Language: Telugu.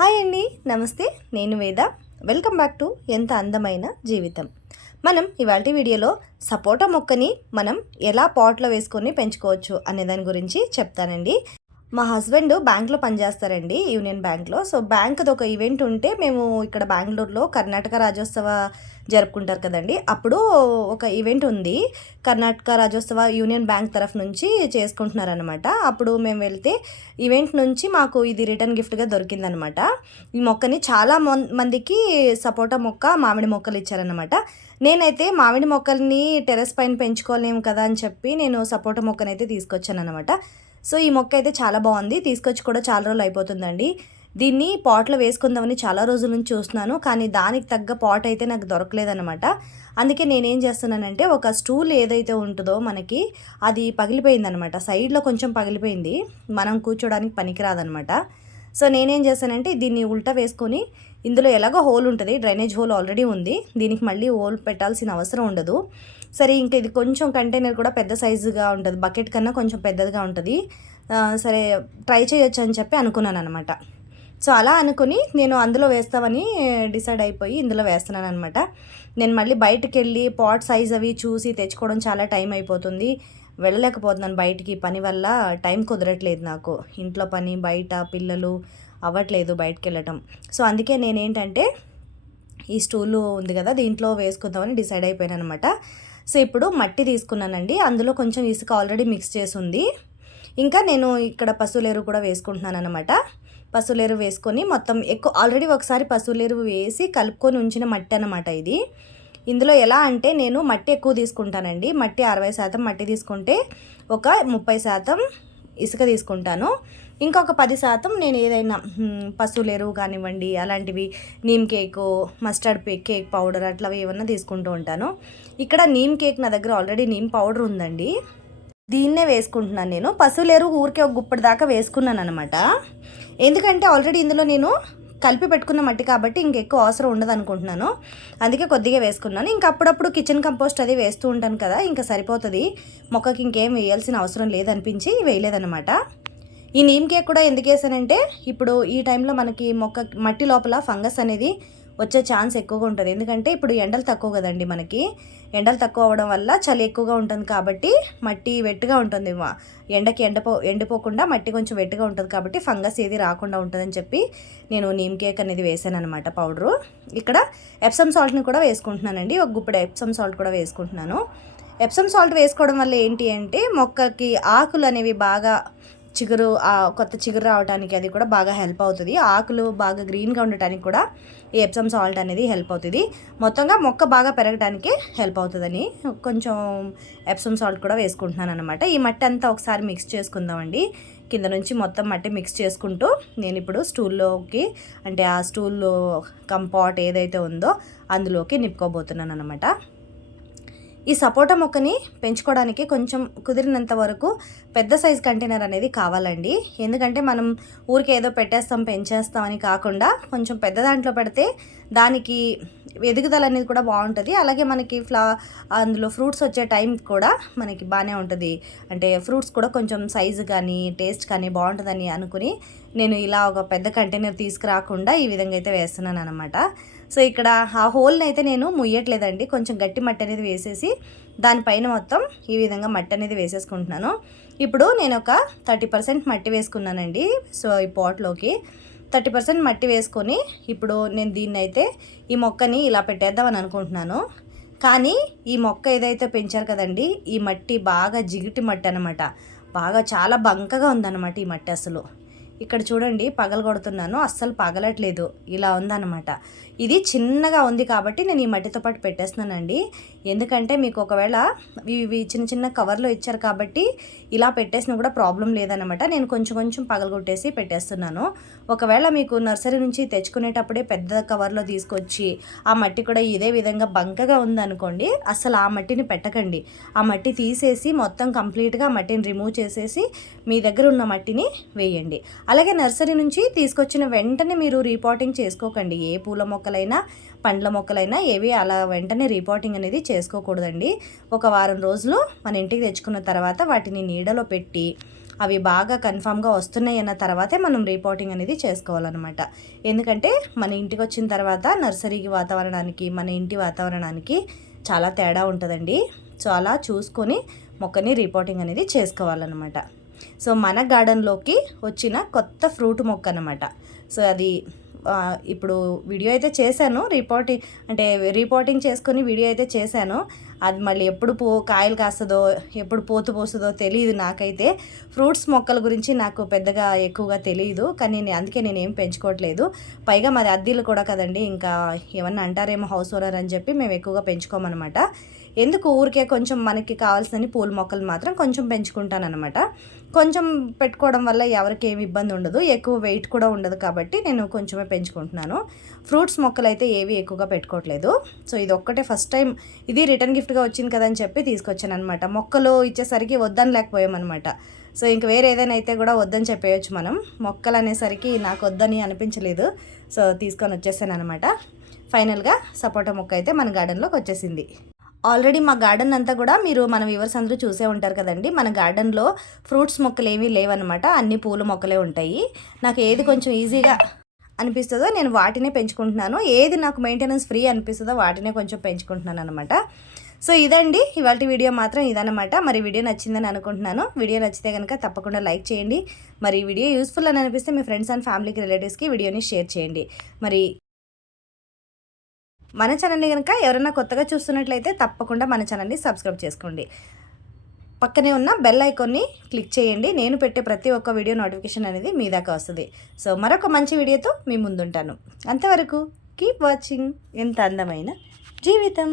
హాయ్ అండి నమస్తే నేను వేద. వెల్కమ్ బ్యాక్ టు ఎంత అందమైన జీవితం. మనం ఇవాళ వీడియోలో సపోటా మొక్కని మనం ఎలా పాట్లో వేసుకొని పెంచుకోవచ్చు అనే దాని గురించి చెప్తానండి. మా హస్బెండ్ బ్యాంక్లో పనిచేస్తారండి యూనియన్ బ్యాంక్లో. సో బ్యాంక్ది ఒక ఈవెంట్ ఉంటే మేము ఇక్కడ బెంగళూరులో కర్ణాటక రాజ్యోత్సవ జరుపుకుంటారు కదండి. అప్పుడు ఒక ఈవెంట్ ఉంది. కర్ణాటక రాజ్యోత్సవ యూనియన్ బ్యాంక్ తరఫు నుంచి చేసుకుంటున్నారనమాట అప్పుడు మేము వెళ్తే ఈవెంట్ నుంచి మాకు ఇది రిటర్న్ గిఫ్ట్గా దొరికిందనమాట ఈ మొక్కని చాలా మందికి సపోటా మొక్క మామిడి మొక్కలు ఇచ్చారనమాట నేనైతే మామిడి మొక్కల్ని టెరెస్ పైన పెంచుకోలేము కదా అని చెప్పి నేను సపోటా మొక్కనైతే తీసుకొచ్చాను అనమాట సో ఈ మొక్క అయితే చాలా బాగుంది. తీసుకొచ్చి కూడా చాలా రోజులు అయిపోతుందండి. దీన్ని పాట్లో వేసుకుందామని చాలా రోజుల నుంచి చూస్తున్నాను. కానీ దానికి తగ్గ పాట్ అయితే నాకు దొరకలేదనమాట అందుకే నేనేం చేస్తున్నానంటే ఒక స్టూల్ ఏదైతే ఉంటుందో మనకి అది పగిలిపోయిందనమాట సైడ్లో కొంచెం పగిలిపోయింది. మనం కూర్చోడానికి పనికిరాదనమాట సో నేనేం చేశానంటే దీన్ని ఉల్టా వేసుకొని ఇందులో ఎలాగో హోల్ ఉంటుంది డ్రైనేజ్ హోల్ ఆల్రెడీ ఉంది. దీనికి మళ్ళీ హోల్ పెట్టాల్సిన అవసరం ఉండదు. సరే ఇంకా ఇది కొంచెం కంటైనర్ కూడా పెద్ద సైజుగా ఉంటుంది. బకెట్ కన్నా కొంచెం పెద్దదిగా ఉంటుంది. సరే ట్రై చేయొచ్చు అని చెప్పి అనుకున్నాను అనమాట సో అలా అనుకుని నేను అందులో వేస్తామని డిసైడ్ అయిపోయి ఇందులో వేస్తున్నాను అనమాట నేను మళ్ళీ బయటకు వెళ్ళి పాట్ సైజ్ అవి చూసి తెచ్చుకోవడం చాలా టైం అయిపోతుంది. వెళ్ళలేకపోతున్నాను బయటికి. పని వల్ల టైం కుదరట్లేదు నాకు. ఇంట్లో పని బయట పిల్లలు అవ్వట్లేదు బయటకు వెళ్ళటం సో అందుకే నేనేంటంటే ఈ స్టూల్ ఉంది కదా దీంట్లో వేసుకుందామని డిసైడ్ అయిపోయాను అనమాట సో ఇప్పుడు మట్టి తీసుకున్నానండి. అందులో కొంచెం ఇసుక ఆల్రెడీ మిక్స్ చేసి ఉంది ఇంకా నేను ఇక్కడ పశువులేరు కూడా వేసుకుంటున్నాను అనమాట పశువులేరు వేసుకొని మొత్తం ఎక్కువ ఆల్రెడీ ఒకసారి పశువులేరు వేసి కలుపుకొని ఉంచిన మట్టి అనమాట ఇది. ఇందులో ఎలా అంటే నేను మట్టి ఎక్కువ తీసుకుంటానండి. మట్టి అరవై శాతం మట్టి తీసుకుంటే ఒక ముప్పై శాతం ఇసుక తీసుకుంటాను. ఇంకొక పది శాతం నేను ఏదైనా పశువుల ఎరువు కానివ్వండి అలాంటివి neem cake mustard cake powder అట్లా ఏమన్నా తీసుకుంటూ ఉంటాను. ఇక్కడ నీమ్ కేక్ నా దగ్గర ఆల్రెడీ నీమ్ పౌడర్ ఉందండి. దీన్నే వేసుకుంటున్నాను నేను. పశువుల ఎరువు ఊరికే ఒక గుప్పటి దాకా వేసుకున్నాను అనమాట ఎందుకంటే ఆల్రెడీ ఇందులో నేను కలిపి పెట్టుకున్న మట్టి కాబట్టి ఇంకెక్కువ అవసరం ఉండదు అనుకుంటున్నాను. అందుకే కొద్దిగా వేసుకున్నాను. ఇంకా అప్పుడప్పుడు కిచెన్ కంపోస్ట్ అది వేస్తూ ఉంటాను కదా ఇంకా సరిపోతుంది. మొక్కకి ఇంకేం వేయాల్సిన అవసరం లేదనిపించి వేయలేదన్నమాట. ఈ నీమ్ కేక్ కూడా ఎందుకు వేసానంటే ఇప్పుడు ఈ టైంలో మనకి మొక్క మట్టి లోపల ఫంగస్ అనేది వచ్చే ఛాన్స్ ఎక్కువగా ఉంటుంది. ఎందుకంటే ఇప్పుడు ఎండలు తక్కువ కదండి మనకి. ఎండలు తక్కువ అవ్వడం వల్ల చలి ఎక్కువగా ఉంటుంది కాబట్టి మట్టి వెట్టుగా ఉంటుంది. ఎండకి ఎండపో ఎండిపోకుండా మట్టి కొంచెం వెట్టుగా ఉంటుంది కాబట్టి ఫంగస్ ఏది రాకుండా ఉంటుందని చెప్పి నేను నీమ్ కేక్ అనేది వేసాను అనమాట పౌడరు. ఇక్కడ ఎప్సమ్ సాల్ట్ని కూడా వేసుకుంటున్నానండి. ఒక గుప్పుడు ఎప్సమ్ సాల్ట్ కూడా వేసుకుంటున్నాను. ఎప్సమ్ సాల్ట్ వేసుకోవడం వల్ల ఏంటి అంటే మొక్కకి ఆకులు అనేవి బాగా చిగురు కొత్త చిగురు రావడానికి అది కూడా బాగా హెల్ప్ అవుతుంది. ఆకులు బాగా గ్రీన్గా ఉండటానికి కూడా ఈ ఎప్సమ్ సాల్ట్ అనేది హెల్ప్ అవుతుంది. మొత్తంగా మొక్క బాగా పెరగడానికి హెల్ప్ అవుతుందని కొంచెం ఎప్సమ్ సాల్ట్ కూడా వేసుకుంటున్నాను అనమాట ఈ మట్టి అంతా ఒకసారి మిక్స్ చేసుకుందామండి. కింద నుంచి మొత్తం మట్టి మిక్స్ చేసుకుంటూ నేను ఇప్పుడు స్టూల్లోకి అంటే ఆ స్టూల్ కంపాట్ ఏదైతే ఉందో అందులోకి నిప్పుకోబోతున్నాను అనమాట ఈ సపోటా మొక్కని పెంచుకోవడానికి కొంచెం కుదిరినంత వరకు పెద్ద సైజ్ కంటైనర్ అనేది కావాలండి. ఎందుకంటే మనం ఊరికే ఏదో పెట్టేస్తాం పెంచేస్తామని కాకుండా కొంచెం పెద్ద దాంట్లో పెడితే దానికి ఎదుగుదల అనేది కూడా బాగుంటుంది. అలాగే మనకి ఫ్లా అందులో ఫ్రూట్స్ వచ్చే టైం కూడా మనకి బాగానే ఉంటుంది. అంటే ఫ్రూట్స్ కూడా కొంచెం సైజు కానీ టేస్ట్ కానీ బాగుంటుందని అనుకుని నేను ఇలా ఒక పెద్ద కంటైనర్ తీసుకురాకుండా ఈ విధంగా అయితే వేస్తున్నాను అనమాట సో ఇక్కడ ఆ హోల్ని అయితే నేను ముయ్యట్లేదండి. కొంచెం గట్టి మట్టి అనేది వేసేసి దానిపైన మొత్తం ఈ విధంగా మట్టి అనేది వేసేసుకుంటున్నాను. ఇప్పుడు నేను ఒక థర్టీ పర్సెంట్ మట్టి వేసుకున్నానండి. సో ఈ పాట్లోకి థర్టీ పర్సెంట్ మట్టి వేసుకొని ఇప్పుడు నేను దీన్ని అయితే ఈ మొక్కని ఇలా పెట్టేద్దామని అనుకుంటున్నాను. కానీ ఈ మొక్క ఏదైతే పెంచారు కదండి ఈ మట్టి బాగా జిగిటి మట్టి అనమాట బాగా చాలా బంకగా ఉందన్నమాట ఈ మట్టి అసలు. ఇక్కడ చూడండి పగల కొడుతున్నాను. అస్సలు పగలట్లేదు. ఇలా ఉందన్నమాట. ఇది చిన్నగా ఉంది కాబట్టి నేను ఈ మట్టితో పాటు పెట్టేస్తున్నానండి. ఎందుకంటే మీకు ఒకవేళ ఇవి చిన్న చిన్న కవర్లో ఇచ్చారు కాబట్టి ఇలా పెట్టేసినా కూడా ప్రాబ్లం లేదనమాట నేను కొంచెం కొంచెం పగలగొట్టేసి పెట్టేస్తున్నాను. ఒకవేళ మీకు నర్సరీ నుంచి తెచ్చుకునేటప్పుడే పెద్ద కవర్లో తీసుకొచ్చి ఆ మట్టి కూడా ఇదే విధంగా బంకగా ఉందనుకోండి అసలు ఆ మట్టిని పెట్టకండి. ఆ మట్టి తీసేసి మొత్తం కంప్లీట్గా మట్టిని రిమూవ్ చేసేసి మీ దగ్గర ఉన్న మట్టిని వేయండి. అలాగే నర్సరీ నుంచి తీసుకొచ్చిన వెంటనే మీరు రీపాటింగ్ చేసుకోకండి. ఏ పూల మొక్కలైనా పండ్ల మొక్కలైనా ఏవి అలా వెంటనే రీపాటింగ్ అనేది చేసుకోకూడదండి. ఒక వారం రోజులు మన ఇంటికి తెచ్చుకున్న తర్వాత వాటిని నీడలో పెట్టి అవి బాగా కన్ఫామ్గా వస్తున్నాయి అన్న తర్వాతే మనం రిపోర్టింగ్ అనేది చేసుకోవాలన్నమాట. ఎందుకంటే మన ఇంటికి వచ్చిన తర్వాత నర్సరీకి వాతావరణానికి మన ఇంటి వాతావరణానికి చాలా తేడా ఉంటుందండి. సో అలా చూసుకొని మొక్కని రిపోర్టింగ్ అనేది చేసుకోవాలన్నమాట. సో మన గార్డెన్లోకి వచ్చిన కొత్త ఫ్రూట్ మొక్క అనమాట సో అది ఇప్పుడు వీడియో అయితే చేశాను రిపోర్టింగ్ అంటే రిపోర్టింగ్ చేసుకొని వీడియో అయితే చేశాను. అది మళ్ళీ ఎప్పుడు పో కాయలు కాస్తుందో ఎప్పుడు పోతు పోస్తుందో తెలియదు నాకైతే. ఫ్రూట్స్ మొక్కల గురించి నాకు పెద్దగా ఎక్కువగా తెలియదు కానీ నేను అందుకే నేను ఏం పెంచుకోవట్లేదు. పైగా మాది అద్దీలు కూడా కదండి ఇంకా ఏమన్నా అంటారేమో హౌస్ ఓనర్ అని చెప్పి మేము ఎక్కువగా పెంచుకోమన్నమాట. ఎందుకు ఊరికే కొంచెం మనకి కావాల్సిన పూల మొక్కలు మాత్రం కొంచెం పెంచుకుంటానమాట కొంచెం పెట్టుకోవడం వల్ల ఎవరికి ఏమి ఇబ్బంది ఉండదు. ఎక్కువ వెయిట్ కూడా ఉండదు కాబట్టి నేను కొంచెమే పెంచుకుంటున్నాను. ఫ్రూట్స్ మొక్కలు అయితే ఏవి ఎక్కువగా పెట్టుకోవట్లేదు. సో ఇది ఒక్కటే ఫస్ట్ టైం ఇది రిటర్న్ గిఫ్ట్గా వచ్చింది కదా అని చెప్పి తీసుకొచ్చాను అనమాట మొక్కలు ఇచ్చేసరికి వద్దని లేకపోయామన్నమాట. సో ఇంక వేరే ఏదైనా అయితే కూడా వద్దని చెప్పేయచ్చు మనం. మొక్కలు అనేసరికి నాకు వద్దని అనిపించలేదు. సో తీసుకొని వచ్చేసాను అనమాట ఫైనల్గా సపోటా మొక్క అయితే మన గార్డెన్లోకి వచ్చేసింది. ఆల్రెడీ మా గార్డెన్ అంతా కూడా మీరు మన వ్యూవర్స్ అందరూ చూసే ఉంటారు కదండి. మన గార్డెన్లో ఫ్రూట్స్ మొక్కలు ఏమీ లేవన్నమాట. అన్ని పూల మొక్కలే ఉంటాయి. నాకు ఏది కొంచెం ఈజీగా అనిపిస్తుందో నేను వాటినే పెంచుకుంటున్నాను. ఏది నాకు మెయింటెనెన్స్ ఫ్రీ అనిపిస్తుందో వాటినే కొంచెం పెంచుకుంటున్నాను అనమాట సో ఇదండి. ఇవాళ వీడియో మాత్రం ఇదనమాట మరి వీడియో నచ్చిందని అనుకుంటున్నాను. వీడియో నచ్చితే కనుక తప్పకుండా లైక్ చేయండి. మరి వీడియో యూస్ఫుల్ అని అనిపిస్తే మీ ఫ్రెండ్స్ అండ్ ఫ్యామిలీకి రిలేటివ్స్కి వీడియోని షేర్ చేయండి. మరి మన ఛానల్ని కనుక ఎవరైనా కొత్తగా చూస్తున్నట్లయితే తప్పకుండా మన ఛానల్ని సబ్స్క్రైబ్ చేసుకోండి. పక్కనే ఉన్న బెల్ ఐకాన్ని క్లిక్ చేయండి. నేను పెట్టే ప్రతి ఒక్క వీడియో నోటిఫికేషన్ అనేది మీ దాకా వస్తుంది. సో మరొక మంచి వీడియోతో మీ ముందుంటాను. అంతవరకు కీప్ వాచింగ్ ఎంత అందమైన జీవితం.